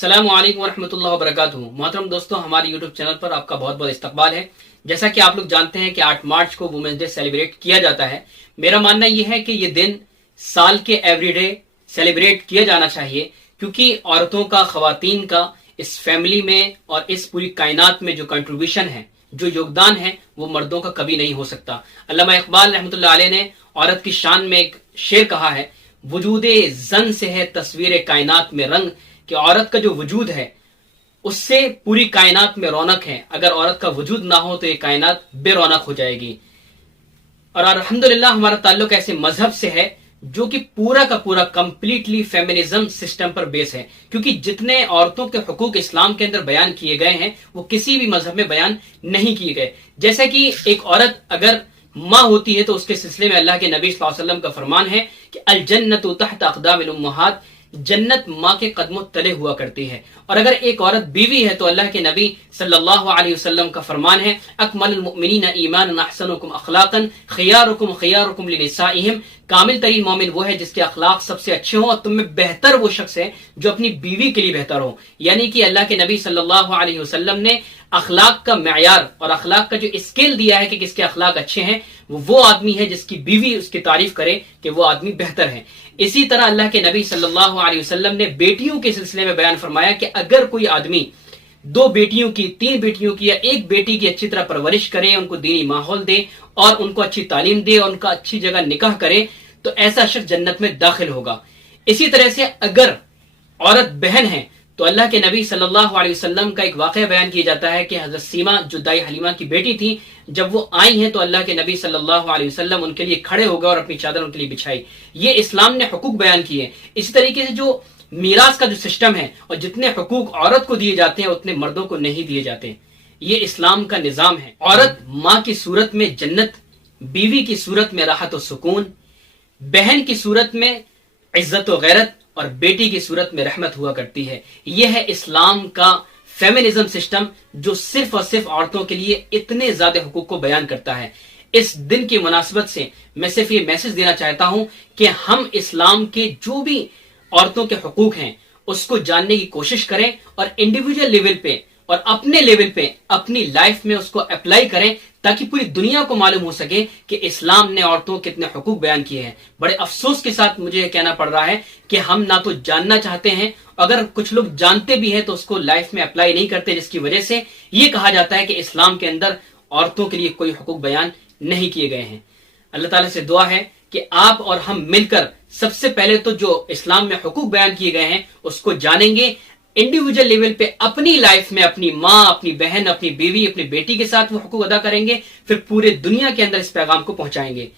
अस्सलाम वालेकुम वरहमतुल्लाहि वबरकातुहू। मोहतरम दोस्तों, हमारे यूट्यूब चैनल पर आपका बहुत बहुत इस्तकबाल है। जैसा कि आप लोग जानते हैं कि 8 मार्च को वुमेन्स डे सेलिब्रेट किया जाता है। मेरा मानना यह है कि ये दिन साल के एवरीडे सेलिब्रेट किया जाना चाहिए, क्योंकि औरतों का, खवातीन का इस फैमिली में और इस पूरी कायनात में जो कंट्रीब्यूशन है, जो योगदान है, वो मर्दों का कभी नहीं हो सकता। अल्लामा इकबाल रहमतुल्लाह अलैह ने औरत की शान में एक शेर कहा है, वजूदे जन से है तस्वीर कायनात में रंग, कि औरत का जो वजूद है उससे पूरी कायनात में रौनक है। अगर औरत का वजूद ना हो तो ये कायनात बेरौनक हो जाएगी। और अल्हम्दुलिल्लाह हमारा ताल्लुक ऐसे मजहब से है जो कि पूरा का पूरा कंप्लीटली फेमिनिज्म सिस्टम पर बेस है, क्योंकि जितने औरतों के हुकूक इस्लाम के अंदर बयान किए गए हैं वो किसी भी मजहब में बयान नहीं किए गए। जैसे कि एक औरत अगर माँ होती है तो उसके सिलसिले में अल्लाह के नबी सल्लल्लाहु अलैहि वसल्लम का फरमान है कि अल जन्नतु तहत अक़दामिल उम्महात, जन्नत माँ के कदमों तले हुआ करती है। और अगर एक औरत बीवी है तो अल्लाह के नबी सल्लल्लाहु अलैहि वसल्लम का फरमान है, अकमलुल मुमिनीना ईमानन अहसनुकुम अखलाकन खियारुकुम खियारुकुम लिनिसाइहिम, कामिल तरीन मोमिन वो है जिसके अखलाक सबसे अच्छे हों, और तुम में बेहतर वो शख्स है जो अपनी बीवी के लिए बेहतर हो। यानी कि अल्लाह के नबी सल्लल्लाहु अलैहि वसल्लम ने अखलाक का मयार और अखलाक का जो स्केल दिया है कि किसके अखलाक अच्छे हैं, वो आदमी है जिसकी बीवी उसकी तारीफ करे कि वो आदमी बेहतर है। इसी तरह अल्लाह के नबी सल्लल्लाहु अलैहि वसल्लम ने बेटियों के सिलसिले में बयान फरमाया कि अगर कोई आदमी 2 बेटियों की, 3 बेटियों की या एक बेटी की अच्छी तरह परवरिश करे, उनको दीनी माहौल दे और उनको अच्छी तालीम दे और उनका अच्छी जगह निकाह करे, तो ऐसा शख्स जन्नत में दाखिल होगा। इसी तरह से अगर औरत बहन है तो अल्लाह के नबी सल्लल्लाहु अलैहि वसल्लम का एक वाक़या बयान किया जाता है कि हज़रत सीमा जो दाई हलीमा की बेटी थी, जब वो आई हैं तो अल्लाह के नबी सल्लल्लाहु अलैहि वसल्लम उनके लिए खड़े हो गए और अपनी चादर उनके लिए बिछाई। ये इस्लाम ने हुकूक बयान किए। इसी तरीके से जो मीरास का जो सिस्टम है और जितने हुकूक औरत को दिए जाते हैं उतने मर्दों को नहीं दिए जाते। ये इस्लाम का निजाम है। औरत माँ की सूरत में जन्नत, बीवी की सूरत में राहत और सुकून, बहन की सूरत में इज्जत और गैरत, और बेटी की सूरत में रहमत हुआ करती है। यह है इस्लाम का फेमिनिज्म सिस्टम जो सिर्फ और सिर्फ औरतों के लिए इतने ज्यादा हुकूक को बयान करता है। इस दिन की मुनासिबत से मैं सिर्फ ये मैसेज देना चाहता हूं कि हम इस्लाम के जो भी औरतों के हुकूक हैं उसको जानने की कोशिश करें और इंडिविजुअल लेवल पे और अपने लेवल पे अपनी लाइफ में उसको अप्लाई करें, ताकि पूरी दुनिया को मालूम हो सके कि इस्लाम ने औरतों के कितने हुकूक बयान किए हैं। बड़े अफसोस के साथ मुझे कहना पड़ रहा है कि हम ना तो जानना चाहते हैं, अगर कुछ लोग जानते भी हैं तो उसको लाइफ में अप्लाई नहीं करते, जिसकी वजह से ये कहा जाता है कि इस्लाम के अंदर औरतों के लिए कोई हुकूक बयान नहीं किए गए हैं। अल्लाह ताला से दुआ है कि आप और हम मिलकर सबसे पहले तो जो इस्लाम में हुकूक बयान किए गए हैं उसको जानेंगे, इंडिविजुअल लेवल पे अपनी लाइफ में अपनी माँ, अपनी बहन, अपनी बीवी, अपनी बेटी के साथ वो हुकूक अदा करेंगे, फिर पूरे दुनिया के अंदर इस पैगाम को पहुंचाएंगे।